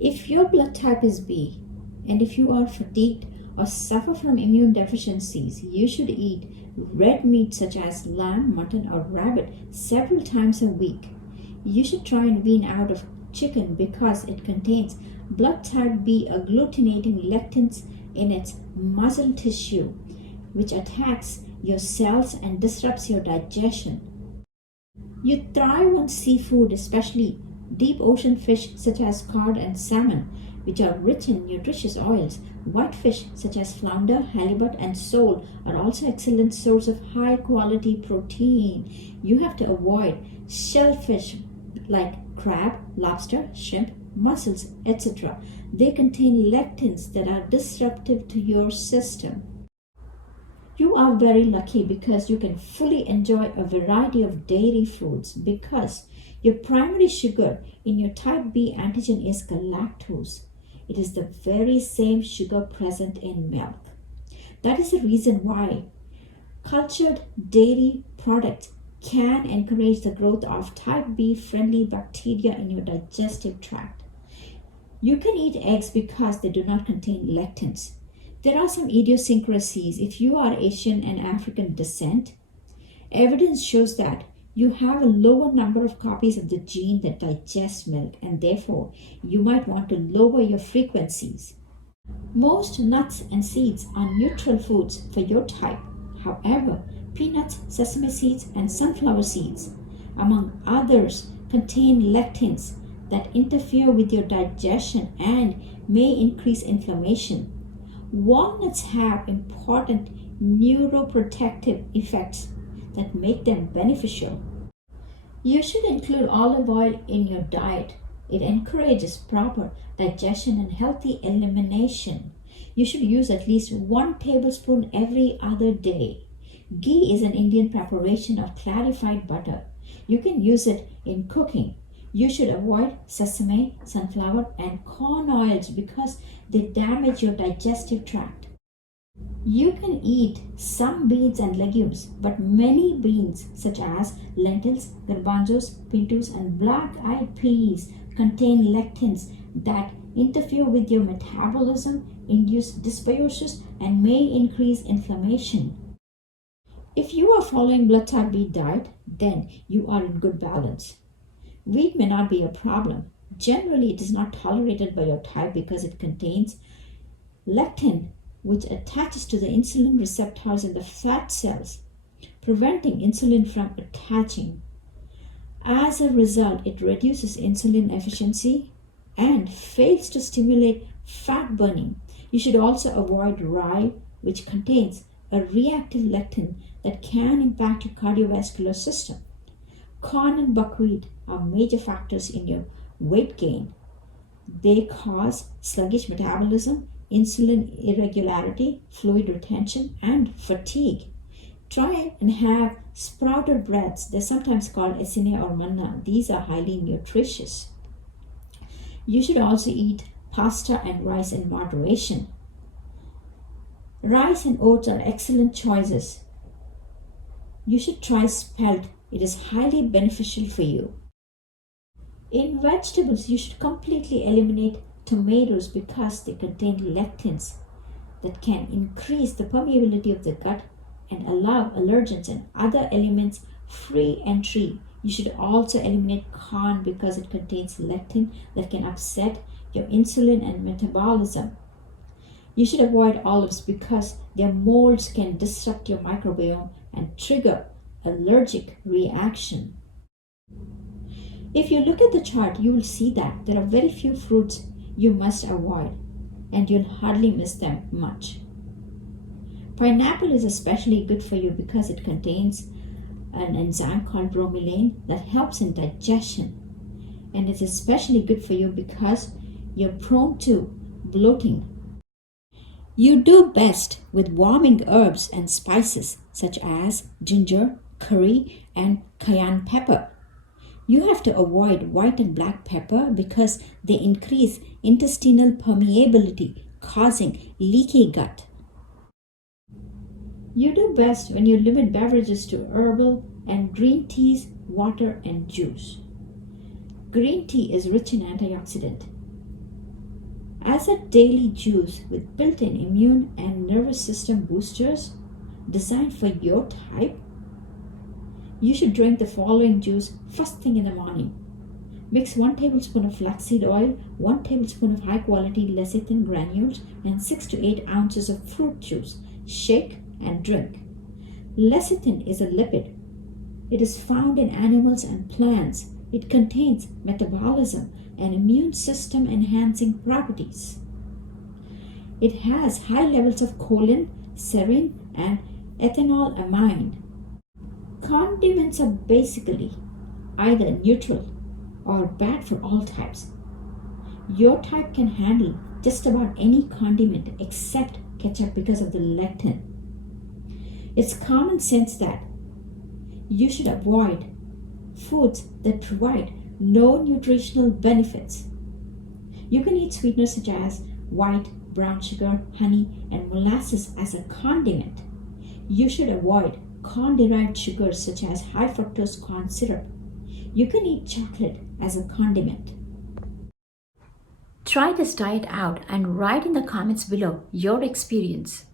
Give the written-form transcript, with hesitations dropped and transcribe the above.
If your blood type is B, and if you are fatigued or suffer from immune deficiencies, you should eat red meat such as lamb, mutton, or rabbit several times a week. You should try and wean out of chicken because it contains blood type B agglutinating lectins in its muscle tissue, which attacks your cells and disrupts your digestion. You thrive on seafood, especially deep ocean fish such as cod and salmon, which are rich in nutritious oils. White fish such as flounder, halibut, and sole are also excellent source of high quality protein. You have to avoid shellfish like crab, lobster, shrimp, mussels, etc. They contain lectins that are disruptive to your system. You are very lucky because you can fully enjoy a variety of dairy foods because your primary sugar in your type B antigen is galactose. It is the very same sugar present in milk. That is the reason why cultured dairy products can encourage the growth of type B friendly bacteria in your digestive tract. You can eat eggs because they do not contain lectins. There are some idiosyncrasies. If you are Asian and African descent, evidence shows that you have a lower number of copies of the gene that digests milk, and therefore you might want to lower your frequencies. Most nuts and seeds are neutral foods for your type. However, peanuts, sesame seeds, and sunflower seeds, among others, contain lectins that interfere with your digestion and may increase inflammation. Walnuts have important neuroprotective effects that make them beneficial. You should include olive oil in your diet. It encourages proper digestion and healthy elimination. You should use at least 1 tablespoon every other day. Ghee is an Indian preparation of clarified butter. You can use it in cooking. You should avoid sesame, sunflower, and corn oils because they damage your digestive tract. You can eat some beans and legumes, but many beans such as lentils, garbanzos, pintos, and black-eyed peas contain lectins that interfere with your metabolism, induce dysbiosis, and may increase inflammation. If you are following blood type B diet, then you are in good balance. Wheat may not be a problem. Generally, it is not tolerated by your type because it contains lectin, which attaches to the insulin receptors in the fat cells, preventing insulin from attaching. As a result, it reduces insulin efficiency and fails to stimulate fat burning. You should also avoid rye, which contains a reactive lectin that can impact your cardiovascular system. Corn and buckwheat are major factors in your weight gain. They cause sluggish metabolism, insulin irregularity, fluid retention, and fatigue. Try and have sprouted breads. They're sometimes called esine or manna. These are highly nutritious. You should also eat pasta and rice in moderation. Rice and oats are excellent choices. You should try spelt. It is highly beneficial for you. In vegetables, you should completely eliminate tomatoes because they contain lectins that can increase the permeability of the gut and allow allergens and other elements free entry. You should also eliminate corn because it contains lectin that can upset your insulin and metabolism. You should avoid olives because their molds can disrupt your microbiome and trigger allergic reaction. If you look at the chart, you will see that there are very few fruits you must avoid, and you'll hardly miss them much. Pineapple is especially good for you because it contains an enzyme called bromelain that helps in digestion, and it's especially good for you because you're prone to bloating. You do best with warming herbs and spices such as ginger, curry, and cayenne pepper. You have to avoid white and black pepper because they increase intestinal permeability, causing leaky gut. You do best when you limit beverages to herbal and green teas, water, and juice. Green tea is rich in antioxidant. As a daily juice with built in immune and nervous system boosters designed for your type, you should drink the following juice first thing in the morning. Mix 1 tablespoon of flaxseed oil, 1 tablespoon of high quality lecithin granules, and 6 to 8 ounces of fruit juice. Shake and drink. Lecithin is a lipid. It is found in animals and plants. It contains metabolism and immune system enhancing properties. It has high levels of choline, serine, and ethanolamine. Condiments are basically either neutral or bad for all types. Your type can handle just about any condiment except ketchup because of the lectin. It's common sense that you should avoid foods that provide no nutritional benefits. You can eat sweeteners such as white, brown sugar, honey, and molasses as a condiment. You should avoid corn-derived sugars such as high fructose corn syrup. You can eat chocolate as a condiment. Try this diet out and write in the comments below your experience.